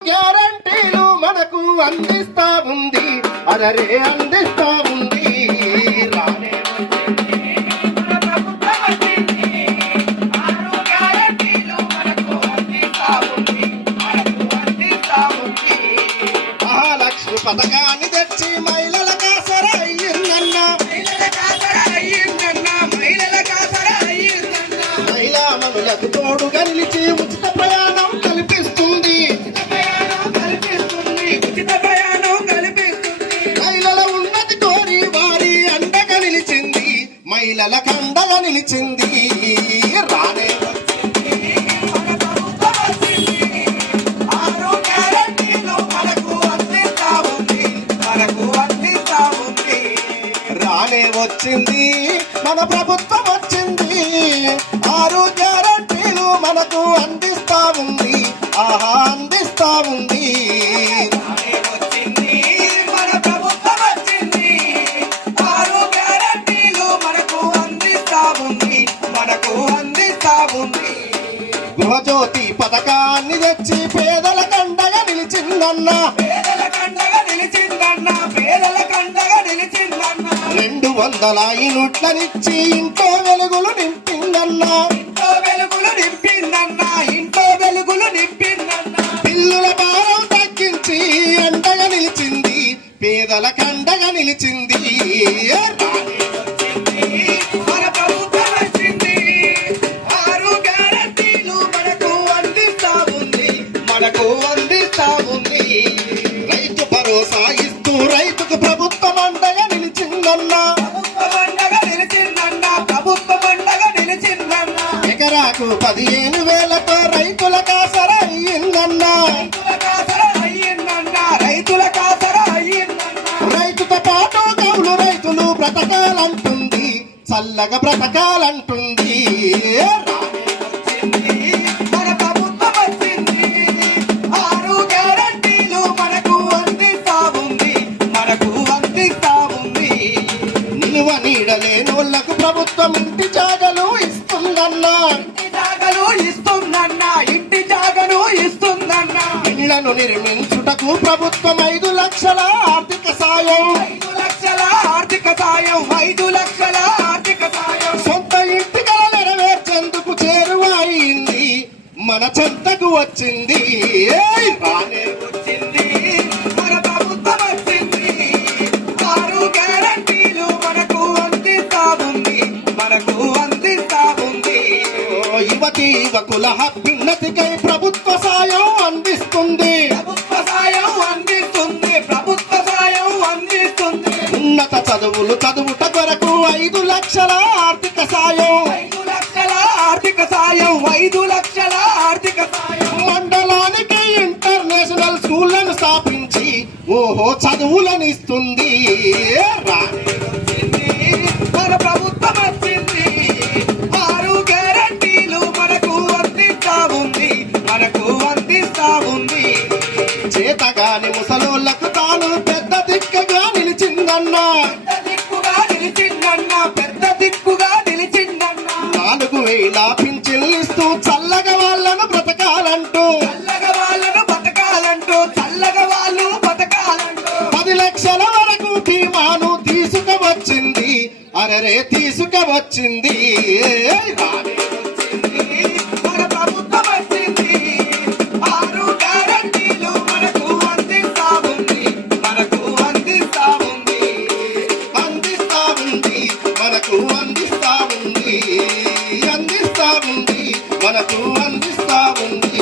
గ్యారంటీలు మనకు అందిస్తా ఉంది, అదరే అందిస్తా ఉంది. రానే మహాలక్ష్మి పథకాన్ని తెచ్చి మహిళల కాసర అయ్యిందన్న, మహిళా మనులకు తోడుగా నిలిచి ఉచిత ప్రయాణం కల్పిస్తుంది. మహిళల ఉన్నతి కోరి వారి అండగా నిలిచింది, మహిళలకు అండగా నిలిచింది. రానే రానే వచ్చింది మన ప్రభుత్వం వచ్చింది, 6 గ్యారంటీలు మనకు అందిస్తా ఉంది, ఆహా అందిస్తా ఉంది. మన ప్రభుత్వం వచ్చింది, 6 గ్యారంటీలు మనకు అందిస్తా ఉంది, మనకు అందిస్తా ఉంది. గృహజ్యోతి పథకాన్ని తెచ్చి పేదల కండగా నిలిచిందన్న, పేదల కండగా నిలిచిందన్న, పేదల కండగా నిలిచిందన్న. 200 యూనిట్లనిచ్చి ఇంట్లో వెలుగులు నింపిందన్న, ఇంట్లో వెలుగులు నింపిందన్న, ఇంట్లో వెలుగులు నింపిందన్న. పిల్లుల భారం తగ్గించి అండగా నిలిచింది, పేదల కండగా నిలిచింది. మన ప్రభుత్వం వచ్చింది, 6 గ్యారంటీలు మనకు అందిస్తా ఉంది, మనకు అందిస్తా ఉంది. రైతు భరోసా ఇస్తూ రైతుకు ప్రభుత్వం అండగా నిలిచిందన్న, ప్రభుత్వం అండగా నిలిచిందన్న, ప్రభుత్వం అండగా నిలిచిందన్న. ఎకరాకు 15,000తో రైతుల కాసర అయ్యిందన్న, రైతుల కాసర అయ్యిందన్న, రైతుల కాసర అయ్యిందన్న. రైతుతో పాటు కౌలు రైతులు బ్రతకాలంటుంది, చల్లగా బ్రతకాలంటుంది. మన ప్రభుత్వం వచ్చింది, 6 గ్యారంటీలు మనకు అందిస్తా ఉంది, మనకు అందిస్తా ఉంది. నిలువ నీడలేనోళ్లకు ప్రభుత్వం ఇంటి జాగలు ఇస్తుందన్న, ఇంటి జాగలు ఇస్తుందన్న, ఇంటి జాగలు ఇస్తుందన్న. ఇళ్లను నిర్మించుటకు ప్రభుత్వం 5 లక్షల ఆర్థిక సాయం, 5 లక్షల ఆర్థిక సాయం, 5 లక్షల ఆర్థిక సాయం. సొంత ఇంటి కల నెరవేర్చేందుకు చేరువైంది, మన చెంతకు వచ్చింది. రానే వచ్చింది, మన ప్రభుత్వం వచ్చింది, 6 గ్యారంటీలు మనకు అందిస్తా ఉంది, మనకు అందిస్తా ఉంది. యువతి యువకుల అభ్యున్నతికై ప్రభుత్వ సాయం అందిస్తుంది, ప్రభుత్వ సాయం అందిస్తుంది, ప్రభుత్వ సాయం అందిస్తుంది. ఉన్నత చదువులు చదువుట కొరకు 5 లక్షల ఆర్థిక సాయం, 5 లక్షల ఆర్థిక సాయం, 5 లక్షల ఆర్థిక సాయం. మండలానికి ఇంటర్నేషనల్ స్కూళ్లను స్థాపించి ఓహో చదువులను ఇస్తుంది. మన ప్రభుత్వం వచ్చింది, 6 గ్యారంటీలు మనకు అందిస్తా ఉంది, మనకు అందిస్తా ఉంది. చేతగాని ముసలోళ్లకు తాను పెద్ద దిక్కుగా నిలిచిందన్న, పెద్ద దిక్కుగా నిలిచిందన్న, పెద్ద దిక్కుగా నిలిచిందన్న. 4,000 పింఛన్లిస్తూ చల్లగా వాళ్ళను బ్రతకాలంటూ, చల్లగా వాళ్ళను బతకాలంటూ, చల్లగా వాళ్ళు బతకాలంటూ. 10 లక్షల వరకు బీమాను తీసుకువచ్చింది, అరరే తీసుకువచ్చింది. మన ప్రభుత్వం వచ్చింది, 6 గ్యారంటీలు మనకు అందిస్తా ఉంది, మనకు అందిస్తా ఉంది. అందిస్తా ఉంది, మనకు అందిస్తా ఉంది, అందిస్తా ఉంది, మనకు అందిస్తా ఉంది.